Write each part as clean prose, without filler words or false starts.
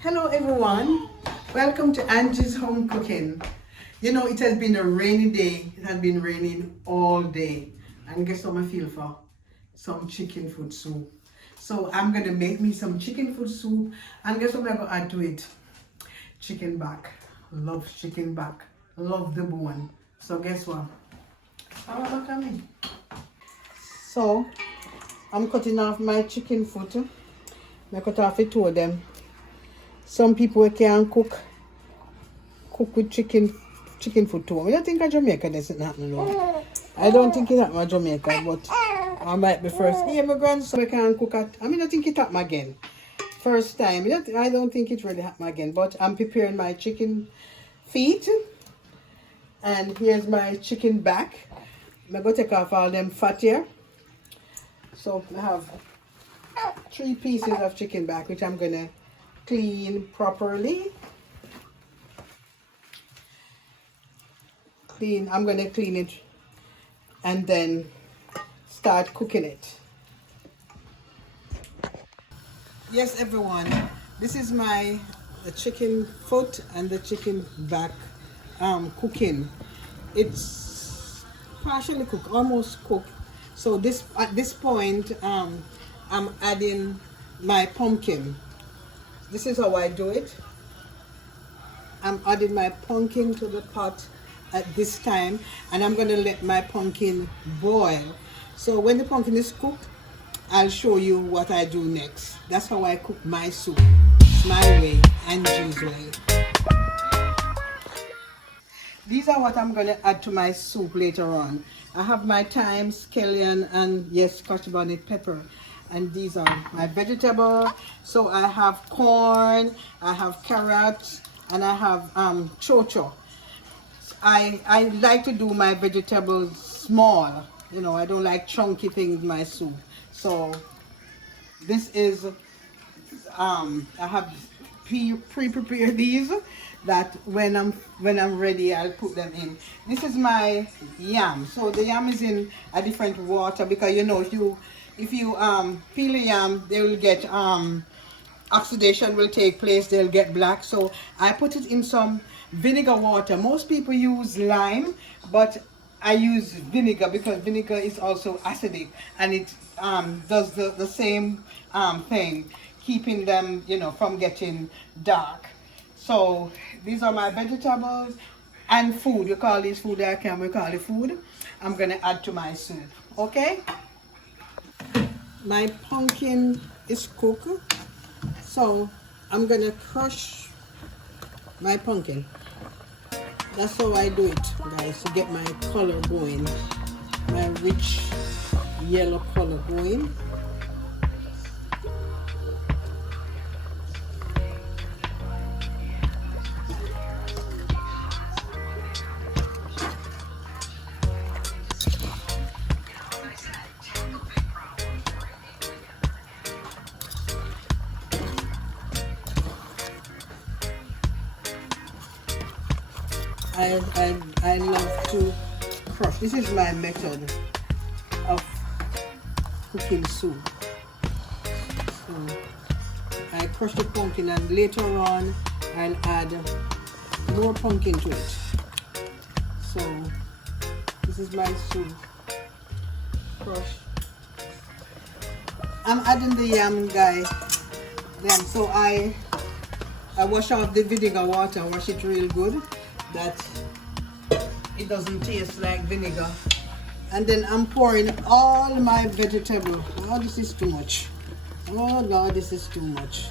Hello everyone, welcome to Angie's Home Cooking. You know, it has been a rainy day. It has been raining all day. And guess what I feel for? Some chicken foot soup. So I'm gonna make me some chicken foot soup, and guess what I'm gonna add to it? Chicken back. Love chicken back. Love the bone. So guess what? How about me? So I'm cutting off my chicken foot. I cut off the two of them. Some people can cook with chicken foot too. I don't think in Jamaica this isn't happening now. I don't think it happened in Jamaica, but I might be first immigrant, so we can cook at. I think it happened again. First time. I don't think it really happened again, but I'm preparing my chicken feet. And here's my chicken back. I'm going to take off all them fat here. So I have 3 pieces of chicken back, which I'm going to clean properly. I'm going to clean it and then start cooking it. Yes, everyone, this is the chicken foot and the chicken back cooking. It's partially cooked, almost cooked. So at this point, I'm adding my pumpkin. This is how I do it. I'm adding my pumpkin to the pot at this time, and I'm going to let my pumpkin boil. So when the pumpkin is cooked, I'll show you what I do next. That's how I cook my soup. It's my way, Angie's way. These are what I'm going to add to my soup later on. I have my thyme, scallion, and yes, scotch bonnet pepper. And these are my vegetables. So I have corn, I have carrots, and I have chocho. I like to do my vegetables small. You know, I don't like chunky things in my soup. So this is I have pre-prepared these, that when I'm ready, I'll put them in. This is my yam. So the yam is in a different water, because you know, if you peel a yam, they will get oxidation will take place, they'll get black. So I put it in some vinegar water. Most people use lime, but I use vinegar because vinegar is also acidic, and it does the same thing, keeping them, you know, from getting dark. So these are my vegetables and food. We call these food, we call it food. I'm gonna add to my soup. Okay, my pumpkin is cooked, so I'm gonna crush my pumpkin. That's how I do it, guys, to get my color going, my rich yellow color going. I love to crush. This is my method of cooking soup. So I crush the pumpkin, and later on I'll add more pumpkin to it. So this is my soup. Crush. I'm adding the yam, guys. Then so I wash off the vinegar water, wash it real good, that it doesn't taste like vinegar. And then I'm pouring all my vegetable. Oh, this is too much. Oh God, this is too much.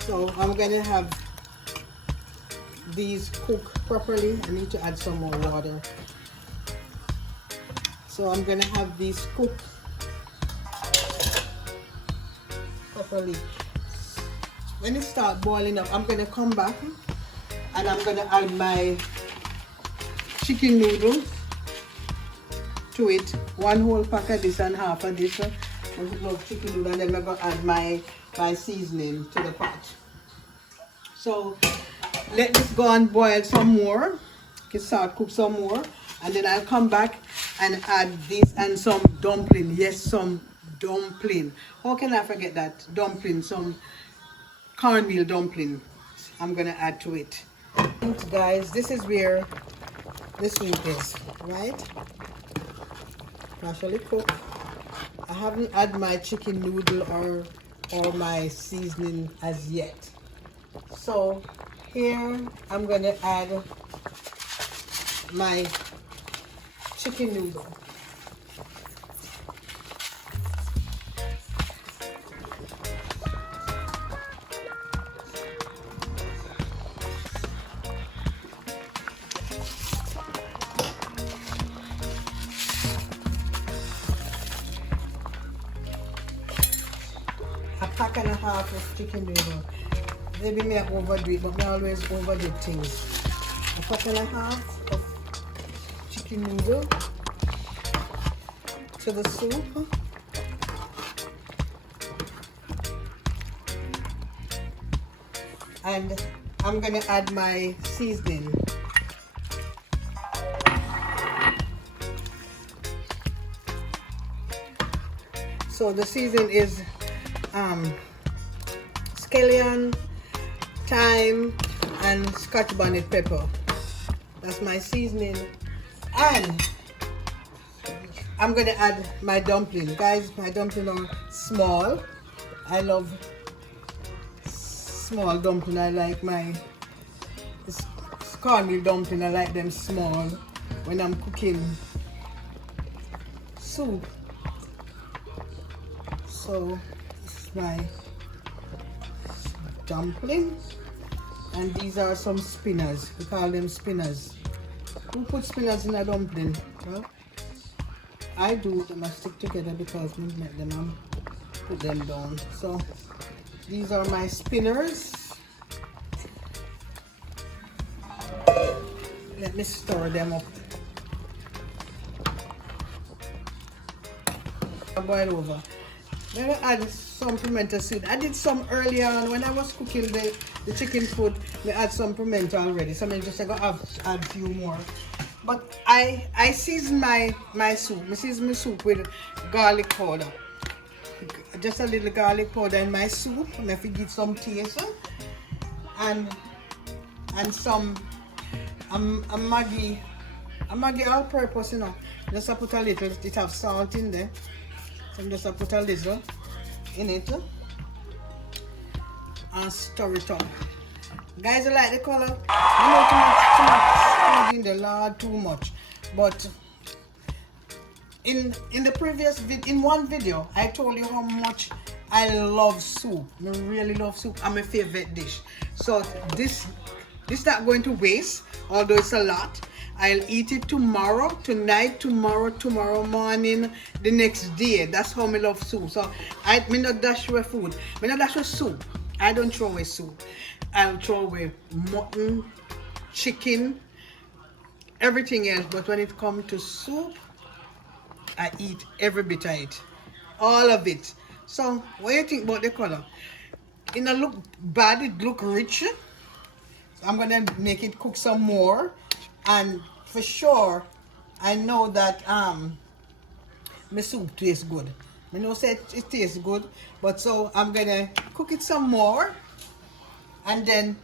So I'm gonna have these cook properly. I need to add some more water. So I'm gonna have these cooked properly. When it starts boiling up, I'm gonna come back and I'm gonna add my chicken noodles to it. 1 whole pack of this and half of this. I love chicken noodle, and then I'm gonna add my seasoning to the pot. So let this go and boil some more. Start cook some more, and then I'll come back and add this and some dumpling. Yes, some dumpling. How can I forget that? Dumpling, some cornmeal dumpling. I'm gonna add to it. And guys, this is where the soup is, right? Partially cooked. I haven't added my chicken noodle or my seasoning as yet. So here I'm gonna add my chicken noodle. A pack and a half of chicken noodle. Maybe me overdo it, but me always overdo things. A pack and a half of chicken noodle to the soup. And I'm gonna add my seasoning. So the seasoning is scallion, thyme, and Scotch bonnet pepper. That's my seasoning. And I'm gonna add my dumpling. Guys, my dumpling are small. I love small dumpling. I like my cornmeal dumpling. I like them small when I'm cooking soup. So this is my dumpling, and these are some spinners. We call them spinners. Who put spinners in a dumpling? Well, I do. Them I stick together because we make them and put them down. So these are my spinners. Let me stir them up. I'll boil over. Then I add some pimento seed. I did some earlier on when I was cooking the chicken food. I add some pimento already. So I'm just gonna add a few more. But I season my soup. I season my soup with garlic powder. Just a little garlic powder in my soup. And if you get some taste and some a Maggi all purpose, you know. Just I put a little. It have salt in there. So I'm just gonna put a little in it and stir it up. Guys, I like the color. I know too much in the lard, too much. But in the previous in one video, I told you how much I love soup. I really love soup. I'm my favorite dish. So this not going to waste, although it's a lot. I'll eat it tomorrow, tonight, tomorrow morning, the next day. That's how I love soup. So I not dash away food. I not dash away soup. I don't throw away soup. I'll throw away mutton, chicken, everything else. But when it comes to soup, I eat every bit of it. All of it. So what do you think about the color? It don't look bad, it look rich. So I'm gonna make it cook some more. And for sure, I know that my soup tastes good. I know say it tastes good, but so I'm gonna cook it some more, and then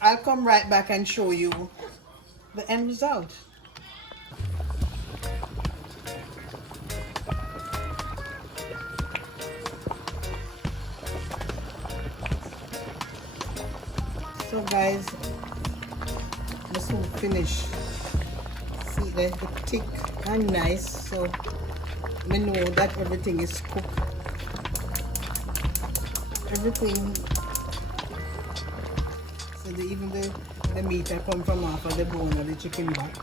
I'll come right back and show you the end result. So guys, the soup finished. See the thick and nice, so we know that everything is cooked. Everything. So even the meat I come from off of the bone of the chicken back.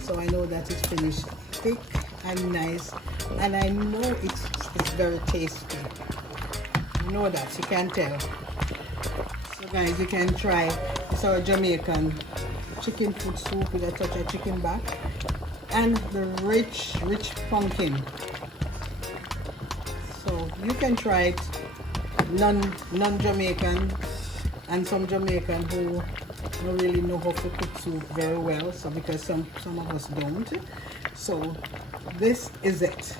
So I know that it's finished thick and nice, and I know it's very tasty. You know that, you can tell. So guys, you can try. It's our Jamaican chicken foot soup with a touch of chicken back and the rich pumpkin. So you can try it. Non-Jamaican and some Jamaican who don't really know how to cook soup very well, so because some of us don't. So this is it.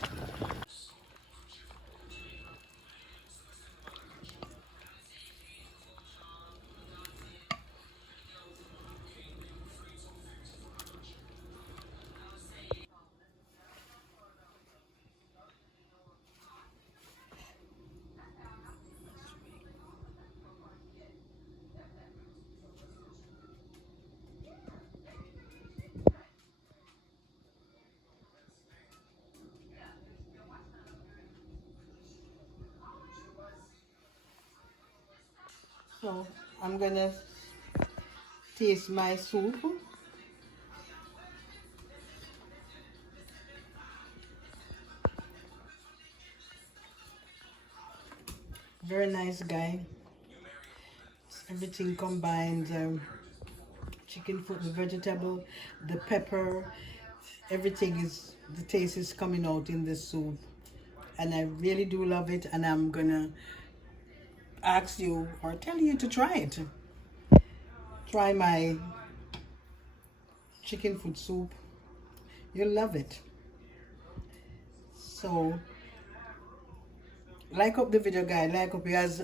So I'm gonna taste my soup. Very nice guy. Everything combined, chicken foot, the vegetable, the pepper, everything is, the taste is coming out in this soup. And I really do love it, and I'm gonna ask you or tell you to try it. Try my chicken foot soup. You'll love it. So like up the video, guys. Like up, as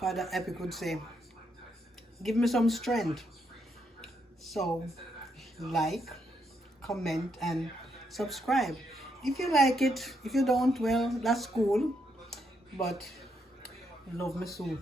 Father Epic would say, give me some strength. So like, comment, and subscribe if you like it. If you don't, well, that's cool, but love my soup.